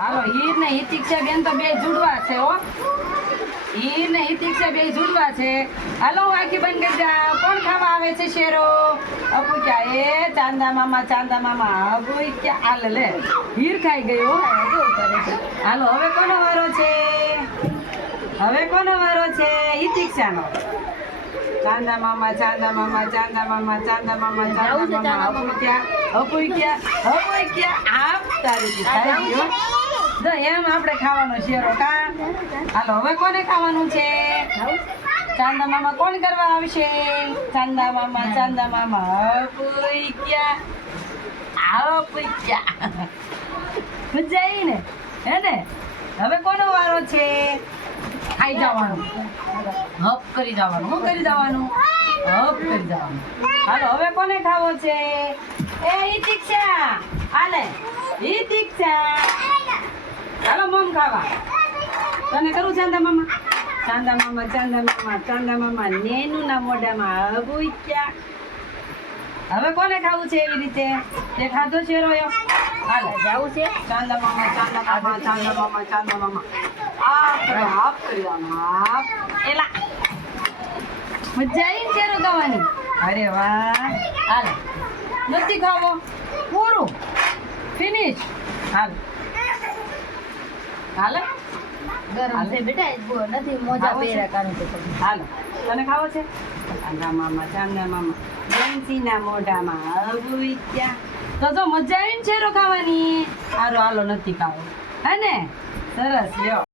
હાલો હીર ને હિતિક્ષા બેન તો બે જુડવા છે હો. હીર ને હિતિક્ષા બે જુડવા છે. હાલો હું આખી બંધ કરી જાઉં. કોણ ખાવા આવે છે શેરો? અપુક્યા એ ચાંદા મામા અપુક્યા હાલ લે હીર ખાઈ ગયો. હાલો હવે કોનો વારો છે? હવે કોનો વારો છે? હિતિક્ષાનો. ચાંદા મામા અપુક્યા આપ તારી થઈ ગયો. જો એમ આપણે ખાવાનો શેરો કા. હાલો હવે કોને ખાવાનું છે? ચાંદા મામા કોણ કરવા આવશે? ચાંદા મામા અપુક્યા મજા આવી ને હે ને. હવે કોનો વારો છે? ખાઈ જવાનું. હપ કરી જવાનું. શું કરી જવાનું? હપ કરી જવાનું. હાલો હવે કોને ખાવો છે? એ હિતિક્ષા હાલે હિતિક્ષા હાલો મમ ખાવા. તને કરું ચાંદા મામા નેનું ના મોઢામાં અબુક્યા. હવે કોને ખાવું છે એવી રીતે? તે ખાધો છે રોયો. હાલે જાવું છે. ચાંદા મામા આપ કરી આપ એલા મજા આવી ને શેરો ખાવાની. અરે વાહ. હાલે નથી ખાવો પૂરું ફિનિશ. હાલ હાલે ગરમ છે બેટા નથી મોજા પહેરા કાઢું તો હાલો તને ખાવો છે? ચાંદા મામા બેન્સીના મોઢામાં અબુક્યા. તો જો મજા આવી ને શેરો ખાવાની. હાલો નથી ખાવો હે ને. સરસ લ્યો.